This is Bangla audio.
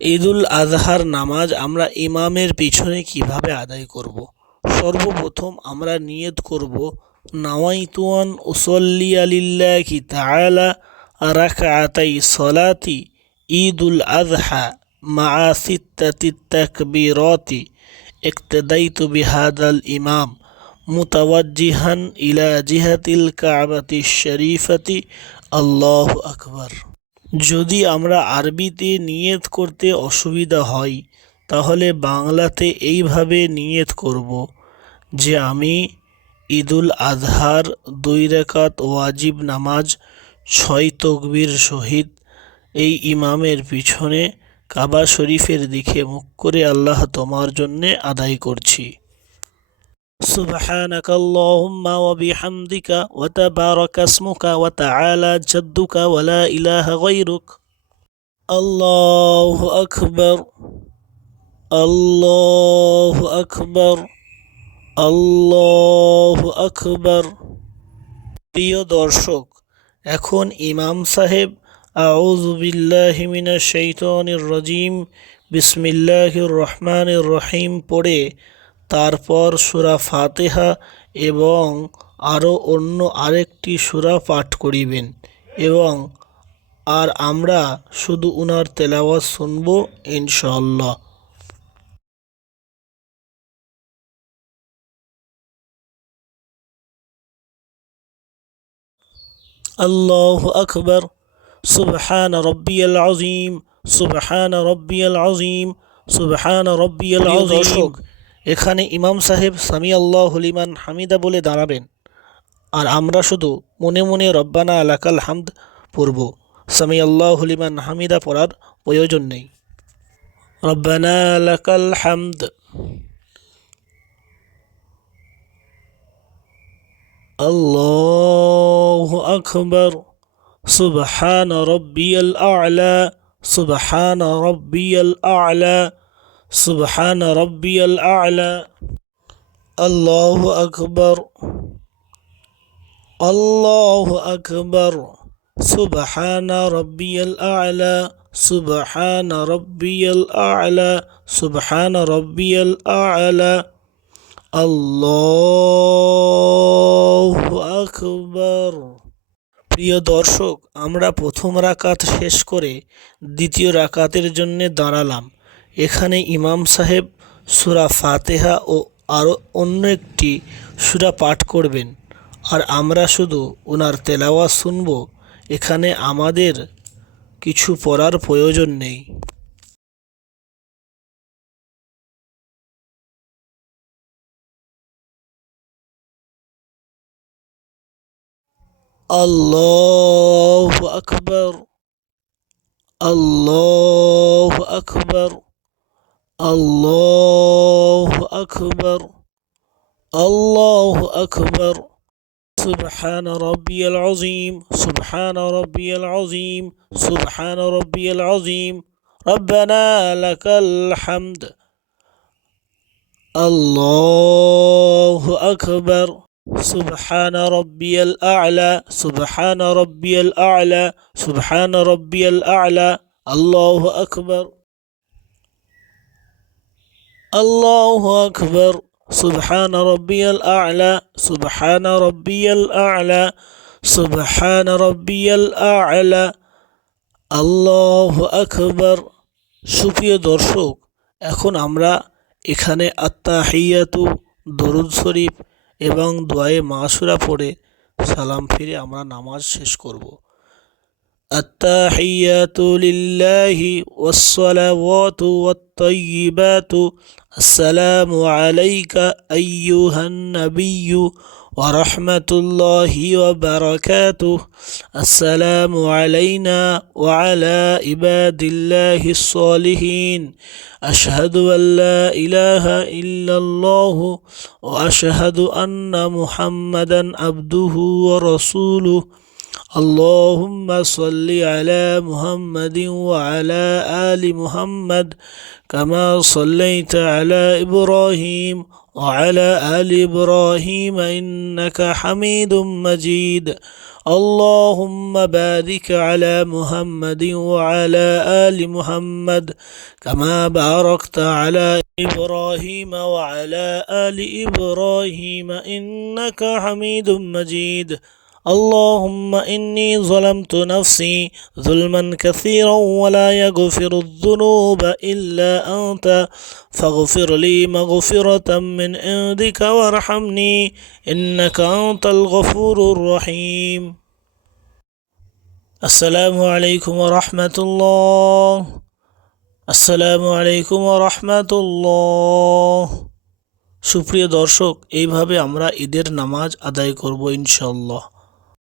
ঈদুল আজহার নামাজ আমরা ইমামের পিছনে কিভাবে আদায় করব। সর্বপ্রথম আমরা নিয়ত করব নাওয়াইতু আন উসাল্লিয়া লিল্লাহি তাআলা রাকআতাই সলাতি ঈদুল আজহা মাআ সিত্তাতি তাকবীরাতি ইক্তাদাইতু বিহাদাল ইমাম মুতাওয়াজ্জিহান ইলা জিহাতিল কাবাতিশ শরীফাতি আল্লাহু আকবার। যদি আমরা আরবিতে নিয়ত করতে অসুবিধা হয় তাহলে বাংলাতে এইভাবে নিয়ত করব যে আমি ঈদুল আজহার 2 রাকাত ওয়াজিব নামাজ 6 তকবীর সহিত এই ইমামের পিছনে কাবা শরীফের দিকে মুখ করে আল্লাহ তোমার জন্যে আদায় করছি। سبحانك اللهم وبحمدك وتبارك اسمك وتعالى جدك ولا إله غيرك الله أكبر الله أكبر الله أكبر। প্রিয় দর্শক, এখন ইমাম সাহেব আউযু বিল্লাহি মিনাশ শাইতানির রাজিম বিসমিল্লাহির রহমানির রহিম পড়ে তারপর সূরা ফাতিহা এবং আরও অন্য আরেকটি সূরা পাঠ করিবেন এবং আমরা শুধু উনার তেলাওয়াত শুনব ইনশাআল্লাহ। আল্লাহু আকবার। সুবহান রাব্বিয়াল আযীম সুবহান রাব্বিয়াল আযীম সুবহান রাব্বিয়াল আযীম। এখানে ইমাম সাহেব সামি আল্লাহু লিমান হামিদা বলে দাঁড়াবেন আর আমরা শুধু মনে মনে রব্বানা লাকাল হামদ পড়ব। সামি আল্লাহু লিমান হামিদা পড়ার প্রয়োজন নেই। রব্বানা লাকাল হামদ। আল্লাহু আকবার। সুবহান রাব্বিয়াল আ'লা সুবহান রাব্বিয়াল আ'লা সুবহান রাব্বিয়াল আ'লা। আল্লাহু আকবার আল্লাহু আকবার। সুবহান রাব্বিয়াল আ'লা সুবহান রাব্বিয়াল আ'লা সুবহান রাব্বিয়াল আ'লা। আল্লাহু আকবার। প্রিয় দর্শক, আমরা প্রথম রাকাত শেষ করে দ্বিতীয় রাকাতের জন্য দাঁড়ালাম। এখানে ইমাম সাহেব সূরা ফাতিহা ও আরও অন্য একটি সূরা পাঠ করবেন আর আমরা শুধু ওনার তেলাওয়াত শুনব। এখানে আমাদের কিছু পড়ার প্রয়োজন নেই। আল্লাহু আকবার আল্লাহু আকবার আল্লাহু আকবার আল্লাহু আকবার। সুবহান রাব্বিয়াল আযীম সুবহান রাব্বিয়াল আযীম সুবহান রাব্বিয়াল আযীম। রব্বানা লাকাল হামদ। আল্লাহু আকবার। সুবহান রাব্বিয়াল আ'লা সুবহান রাব্বিয়াল আ'লা সুবহান রাব্বিয়াল আ'লা। আল্লাহু আকবার আল্লাহু আকবার। সুবহান রাব্বিয়াল আ'লা সুবহান রাব্বিয়াল আ'লা সুবহান রাব্বিয়াল আ'লা। আল্লাহু আকবার। সুপ্রিয় দর্শক, এখন আমরা এখানে আত্তাহিয়াতু দরুদ শরীফ এবং দোয়ায়ে মাসুরা পড়ে সালাম ফিরে আমরা নামাজ শেষ করব। আত্তাহিয়াতু লিল্লাহি ওয়াসসালাওয়াতু ওয়াত-তাইয়্যিবাতু আসসালামু আলাইকা আইয়ুহান নাবিয়্যু ওয়া রাহমাতুল্লাহি ওয়া বারাকাতুহু। আসসালামু আলাইনা ওয়া আলা ইবাদিল্লাহিস সালিহিন। আশহাদু আল্লা ইলাহা ইল্লাল্লাহু ওয়া আশহাদু আন্না মুহাম্মাদান আবদুহু ওয়া রাসূলুহু। আল্লাহুম্মা সাল্লি আলা মুহাম্মাদিন ওয়া আলা আলি মুহাম্মাদ কামা সাল্লাইতা আলা ইব্রাহিম ওয়া আলা আলি ইব্রাহিম ইন্নাকা হামিদুম মাজিদ। اللهم بارك على محمد وعلى آل محمد كما باركت على إبراهيم وعلى آل إبراهيم إنك حميد مجيد اللهم إني ظلمت نفسي ظلما كثيرا ولا يغفر الذنوب إلا أنت فاغفر لي مغفرة من عندك وارحمني إنك أنت الغفور الرحيم السلام عليكم ورحمة الله আসসালামু আলাইকুম ওয়া রাহমাতুল্লাহ। সুপ্রিয় দর্শক, এইভাবে আমরা ঈদের নামাজ আদায় করব ইনশাআল্লাহ।